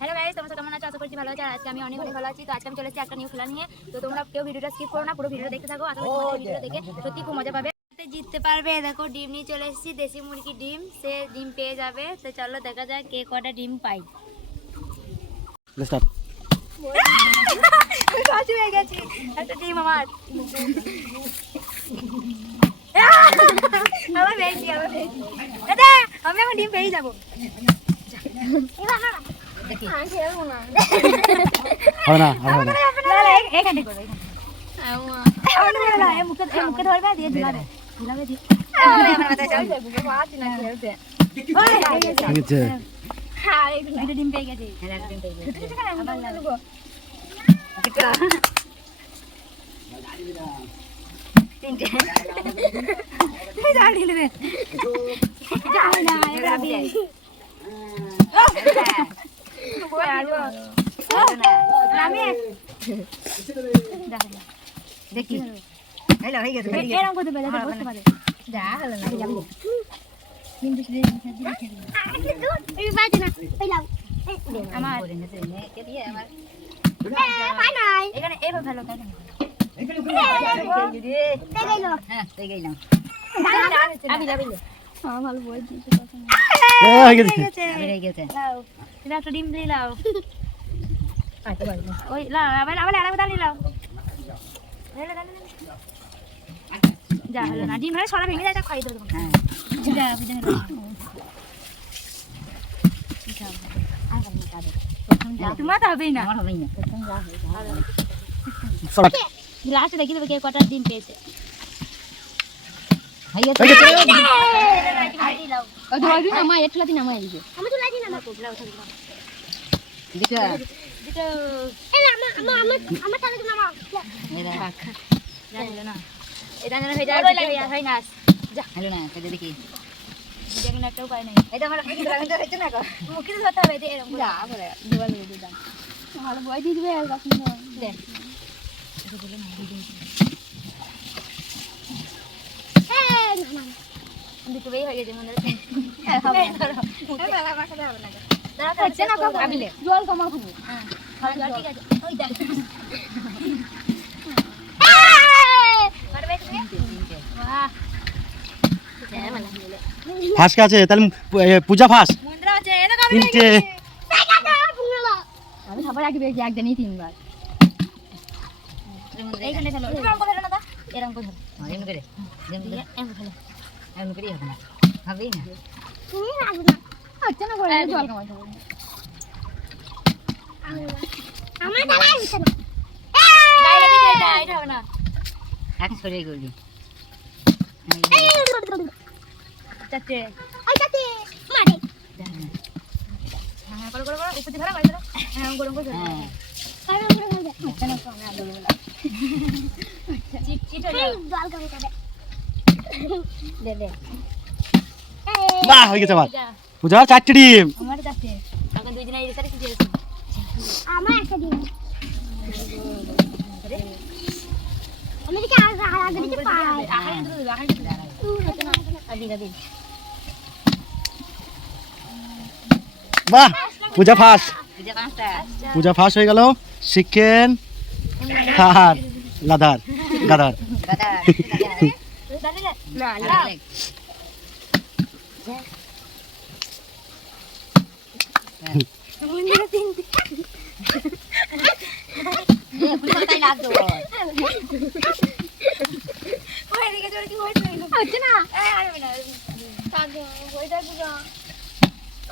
Hello guys, তোমরা কেমন আছো? আশা করছি ভালো আছো। আজকে আমি অনেক ভালো আছি। তো আজকে আমি চলে এসেছি একটা নিউ খেলা নিয়ে। তো তোমরা কেউ ভিডিওটা স্কিপ করো না, পুরো ভিডিওটা দেখতে থাকো। আশা করছি ভিডিওটা দেখে সত্যি খুব মজা পাবে, জিততে পারবে। দেখো ডিম নিয়ে চলে এসেছি, দেশি মুরগির ডিম। সে ডিম পেয়ে যাবে। তো চলো দেখা যাক কে কটা ডিম পাই। হয়ে গেছি একটা ডিম আমার। দাদা আমি এখন ডিম পেয়ে যাবো। মুখে ধরবে দিয়ে ঝুলাবে ডিম পেয়ে গেছি। দেখি এরকম করতে পারে বসতে পারে। যা হলো না আমার এখানে এইভাবে ভালো একটা ডিম দিয়ে লাও। ওই লাও আবার আবার আরেকটা দিয়ে লাও। যা হলো না ডিম হলে সরা ভেঙে যায়, খাই দেবো। তোমার তো হবেই না, আমার হবেই না। লাস্টে দেখি দেবে কে কটা ডিম পেয়েছে। একটা উপায় নেই, এটা আমার হচ্ছে না মুখে ধরতে হবে। ভালো বই দিয়ে দিবে দুটো বেই হয়ে গেছে মনে হচ্ছে। জল কমা খাবো। ঠিক আছে ফাঁস আছে তাহলে পূজা ফাঁস তিনটে। আমি সবার আগে পেয়েছি একদিনই তিনবার। এইখানে খেলো এরকম করে না, এরকম করে এরকম করে এরকম খেলো এরকম করে হবে না, হবেই না। আচ্ছা না করে জল কমাই দেবো আমার দাঁড়া হচ্ছে না। বাইরে দিকে এটা হবে না, এখন সরিয়ে করবি। চাচে আই চাচে মারে হ্যাঁ করে করে উপর দিয়ে ধরা করে ধরো। হ্যাঁ গরম করে ধরো। কারণ করে হয়ে যায় কেন তো আমি আগে বললাম। আচ্ছা চিট চিট হলো জল কম করে দে দে। বাহ হয়ে গেছে আবার পূজা চারটে ডিম। আমার চারটে তখন দুই দিন এই রেসারে কি দিয়েছে। আমার একটা ডিম আমি দিকে আগে দিকে পাই আগে দুধ আগে আগে আগে। বাহ পূজা ফাঁস, পূজা ফাঁস হয়ে গেল। চিকেন আর লাদার গাদার।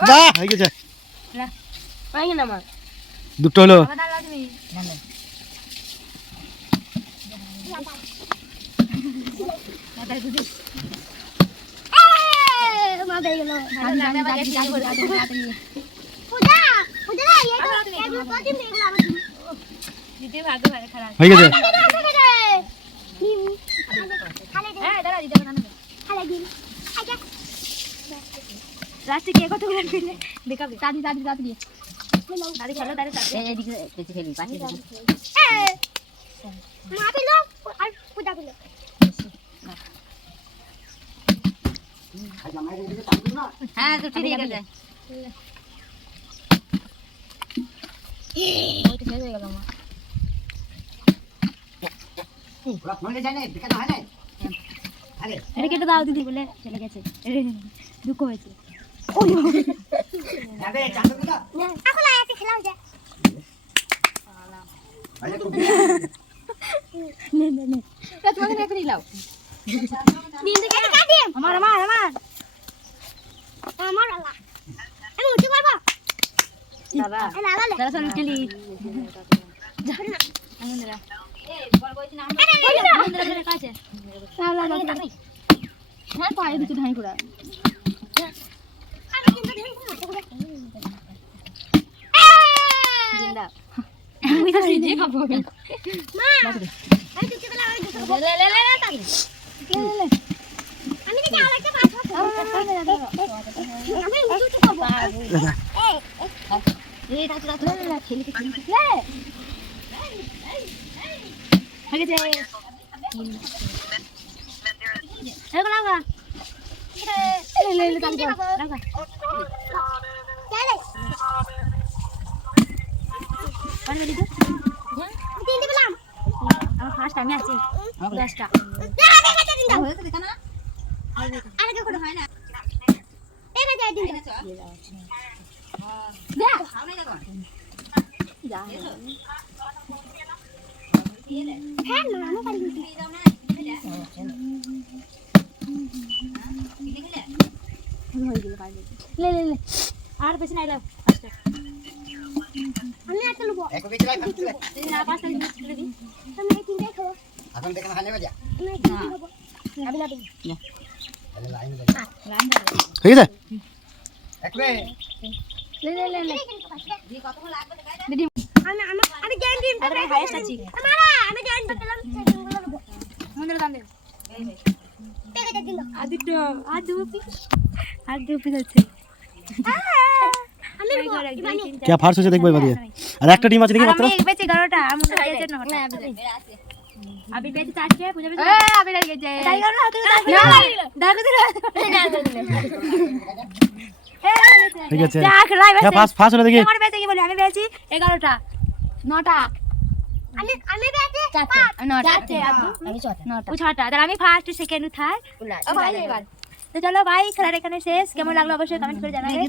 বাহ হয়ে গেছে দুটো হলো। হয়ে গেছে লাস্টে কে কতগুলো ফেলে দেখাবে। দাদি দাদি দাদি দিয়ে দাদি খেলো দাদি এদিকে বেশি খেলি পাঁচ মা পেলো আর পূজা পেলো। হ্যাঁ তো ঠিক আছে ওইটা শেষ হয়ে গেল আমার। এটা কেটে দাও দিদি বলে চলে গেছে, দুঃখ হয়েছে। আমার আমার আমার আমি উঠতে পারবো দাদা দাদা চল উঠলি হ্যাঁ পায়ে দিচ্ছে ধাই করে জিন্দা আমি তো নিজে খাবো মা আমি তুই গেলা ওই দুটো লে লে লে তাকি লে আমি কি আরেকটা পাঁচ আমি দুটো খাবো এই তাকি তাকি লে খেলি লে আগে যাই এরকম লাগা লে লে তাকি লাগা পানি দিদি তিন দিলাম আমার ফার্স্ট আমি আছি 10টা আমি কাছে দিন দাও হয়েছে দেখা না আর কে করে হয় না এই কাছে দিন দাও যা আমি দেখো যা হ্যাঁ না আমি পারি দিতে দাও না হয়ে গেল পারি লে লে লে আর বেশি নাই দাও আমি আতে লব এক বেশি লাই খাচ্ছি না পাঁচ তারিখ তুলে দি আমি এই তিনটাই খাবো এখন দেখেন হালে বাজা আমি এই তিনটাই খাবো আমি লাবি না তাহলে লাইন বাজা লাইন বাজা ঠিক আছে একবে লে লে লে লে দি কতক্ষণ লাগবে দেখাই দিদি আমি জ্ঞান দিন আরে হাইস্ট আছি আমারা আমি জ্ঞান দিলাম সেগুলো লব মন্দির দাম দে টেকে দে দিল আদিত্য আর দুপি যাচ্ছে আমি क्या फार्स হচ্ছে দেখবো এবার দিয়ে আর একটা টিম আছে দেখি মাত্র আমি এক বেচে 11টা আমি তো গেছে 9টা আবি বেচে 4টা পূজা বেচে এ আবি লাগে গেছে তাই করো না দেখো দিল ঠিক আছে দেখ লাই क्या फार्स হলো দেখি আমার বেচে কি বলি আমি বেচি 11টা 9টা আমি বেচে 4টা 9টা আমি 6টা ও 6টা তাহলে আমি ফার্স্ট সেকেন্ড থার্ড ও ভাই এবার তো চলো ভাই খেলার এখানে শেষ কেমন লাগলো অবশ্যই কমেন্ট করে জানাবেন